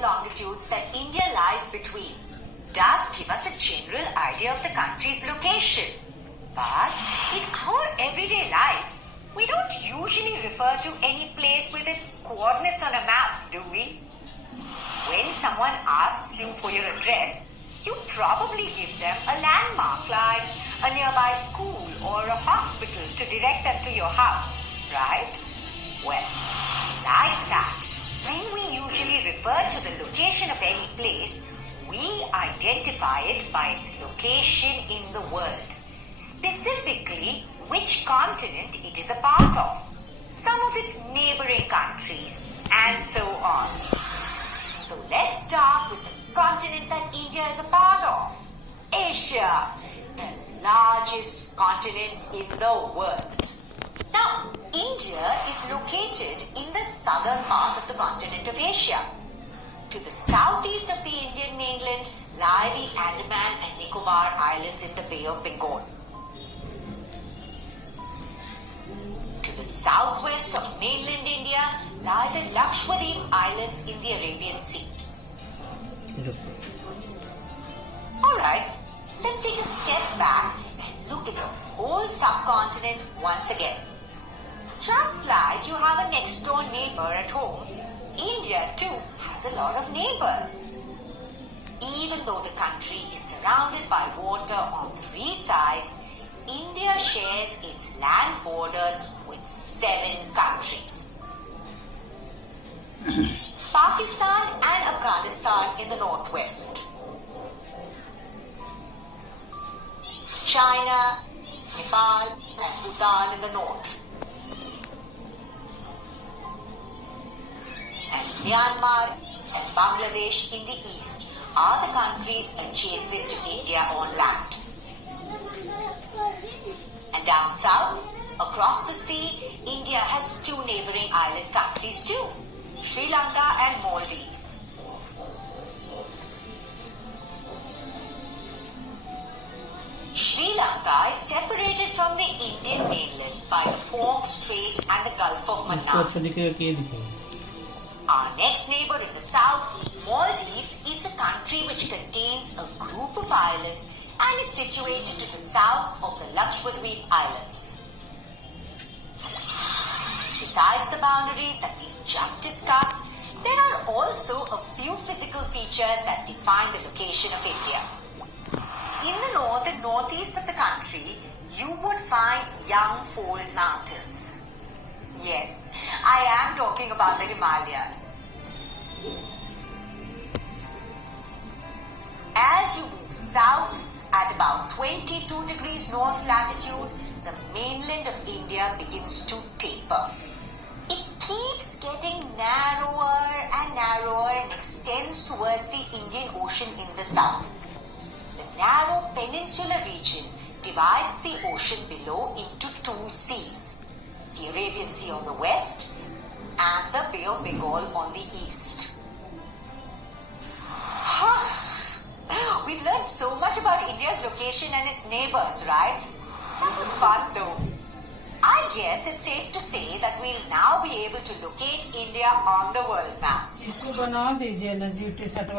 and longitudes that India lies between does give us a general idea of the country's location. But in our everyday lives, we don't usually refer to any place with its coordinates on a map, do we? When someone asks you for your address, you probably give them a landmark like a nearby school or a hospital to direct them to your house, right? Well, like that, when we usually refer to the location of any place, we identify it by its location in the world, specifically which continent it is a part of, some of its neighboring countries, and so on. So let's start with the continent that India is a part of, Asia, the largest continent in the world. Now, India is located in the southern part of the continent of Asia. To the southeast of the Indian mainland lie the Andaman and Nicobar Islands in the Bay of Bengal. To the southwest of mainland India lie the Lakshadweep Islands in the Arabian Sea. Alright, let's take a step back and look at the whole subcontinent once again. Just like you have a next door neighbor at home, India too has a lot of neighbors. Even though the country is surrounded by water on 3 sides, India shares its land borders with 7 countries. Pakistan and Afghanistan in the northwest. China, Nepal and Bhutan in the north. And Myanmar and Bangladesh in the east are the countries adjacent to India on land. And down south, across the sea, India has 2 neighboring island countries too, Sri Lanka and Maldives. Sri Lanka is separated from the Indian mainland by the Pork Strait and the Gulf of Mannar. Our next neighbor in the south, Maldives, is a country which contains a group of islands and is situated to the south of the Lakshadweep Islands. Besides the boundaries that we've just discussed, there are also a few physical features that define the location of India. In the north and northeast of the country, you would find young fold mountains. Yes, I am talking about the Himalayas. As you move south at about 22 degrees north latitude, the mainland of India begins to taper. It keeps getting narrower and narrower and extends towards the Indian Ocean in the south. The narrow peninsular region divides the ocean below into 2 seas. The Arabian Sea on the west and the Bay of Bengal on the east. We learned so much about India's location and its neighbors, right? That was fun though. I guess it's safe to say that we'll now be able to locate India on the world map. इसको बना दीजिए ना जी T-shirt